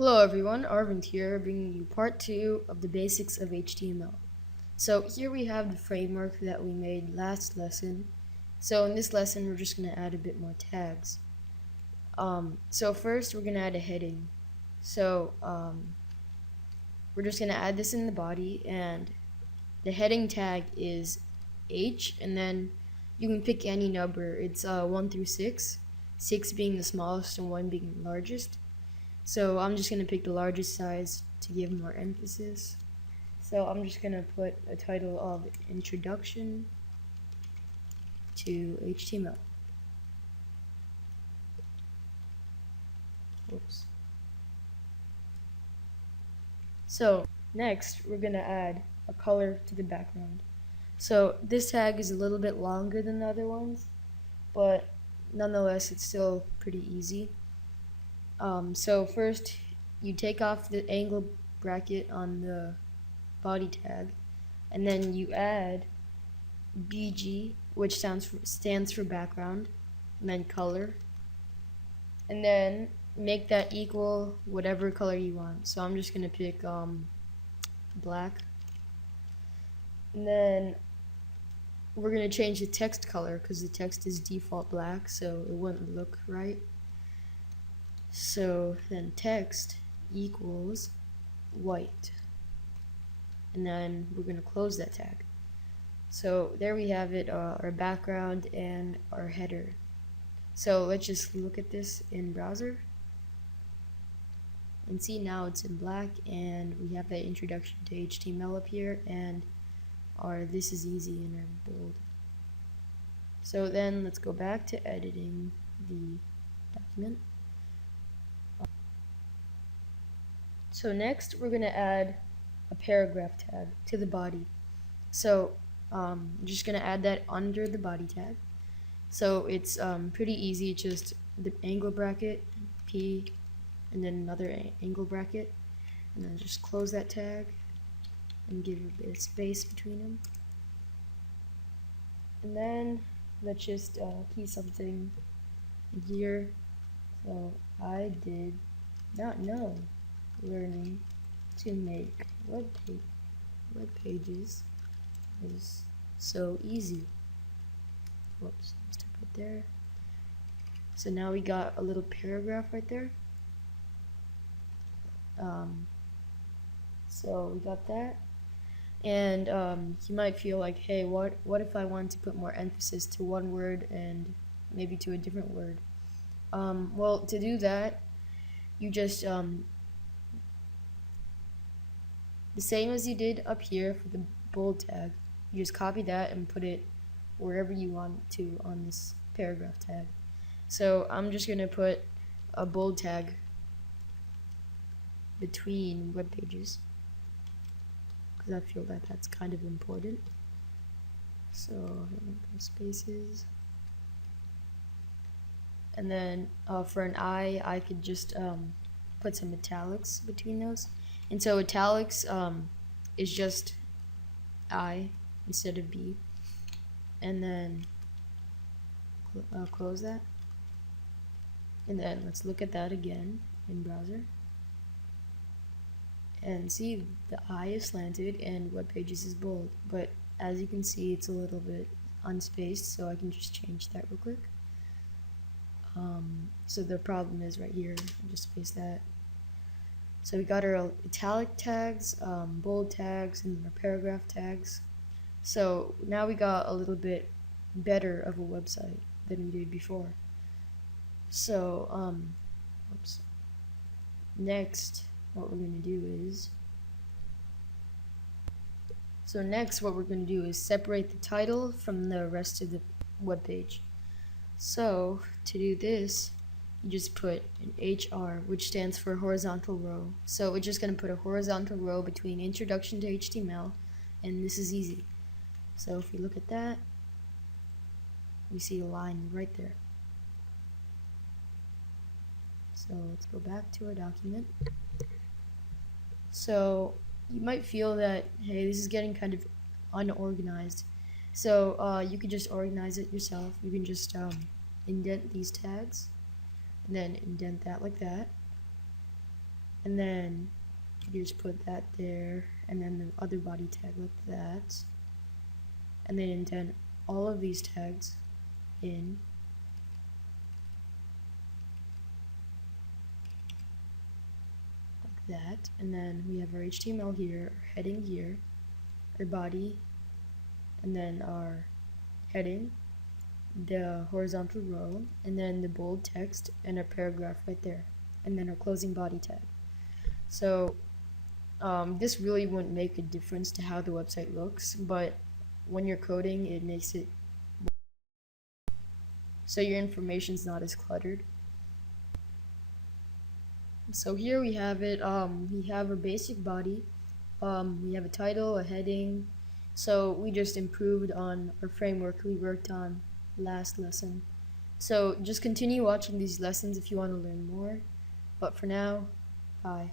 Hello everyone, Arvind here, bringing you part 2 of the basics of HTML. So here we have the framework that we made last lesson. So in this lesson we're just going to add a bit more tags. So first we're going to add a heading. So we're just going to add this in the body, and the heading tag is H, and then you can pick any number. It's 1 through 6, 6 being the smallest and 1 being the largest. So I'm just going to pick the largest size to give more emphasis. So I'm just going to put a title of Introduction to HTML. Whoops. So next we're going to add a color to the background. So this tag is a little bit longer than the other ones, but nonetheless it's still pretty easy. So first you take off the angle bracket on the body tag, and then you add BG, which stands for background, and then color, and then make that equal whatever color you want. So I'm just gonna pick black, and then we're gonna change the text color because the text is default black, so it wouldn't look right. So then text equals white, and then we're going to close that tag. So there we have it, our background and our header. So let's just look at this in browser and see now it's in black, and we have that introduction to HTML up here, and our this is easy in our bold. So then let's go back to editing the document. So next we're going to add a paragraph tag to the body. So I'm just going to add that under the body tag. So it's pretty easy, just the angle bracket, P, and then another angle bracket, and then just close that tag and give a bit of space between them. And then let's just key something in here. So I did not know learning to make web pages is so easy. Whoops, step right there. So now we got a little paragraph right there. So we got that, and you might feel like, hey, what if I wanted to put more emphasis to one word and maybe to a different word? Well, to do that, you just the same as you did up here for the bold tag, you just copy that and put it wherever you want to on this paragraph tag. So I'm just going to put a bold tag between web pages because I feel that that's kind of important. So spaces, and then for an I could just put some italics between those. And so italics is just I instead of B. And then close that. And then let's look at that again in browser. And see, the I is slanted and web pages is bold. But as you can see, it's a little bit unspaced, so I can just change that real quick. So the problem is right here. I'll just space that. So we got our italic tags, bold tags, and our paragraph tags. So now we got a little bit better of a website than we did before. So next what we're going to do is separate the title from the rest of the web page. So to do this, you just put an HR, which stands for horizontal row. So we're just going to put a horizontal row between introduction to HTML, and this is easy. So if we look at that, we see a line right there. So let's go back to our document. So you might feel that, hey, this is getting kind of unorganized. So you can just organize it yourself. You can just indent these tags, and then indent that like that. and then you just put that there, and then the other body tag like that, and then indent all of these tags in. Like that, and then we have our HTML here, our heading here, our body, and then our heading, the horizontal row, and then the bold text and a paragraph right there, and then our closing body tag. So this really wouldn't make a difference to how the website looks, but when you're coding, it makes it so your information's not as cluttered. So here we have it. We have our basic body. We have a title, a heading. So we just improved on our framework we worked on last lesson. So just continue watching these lessons if you want to learn more. But for now, bye.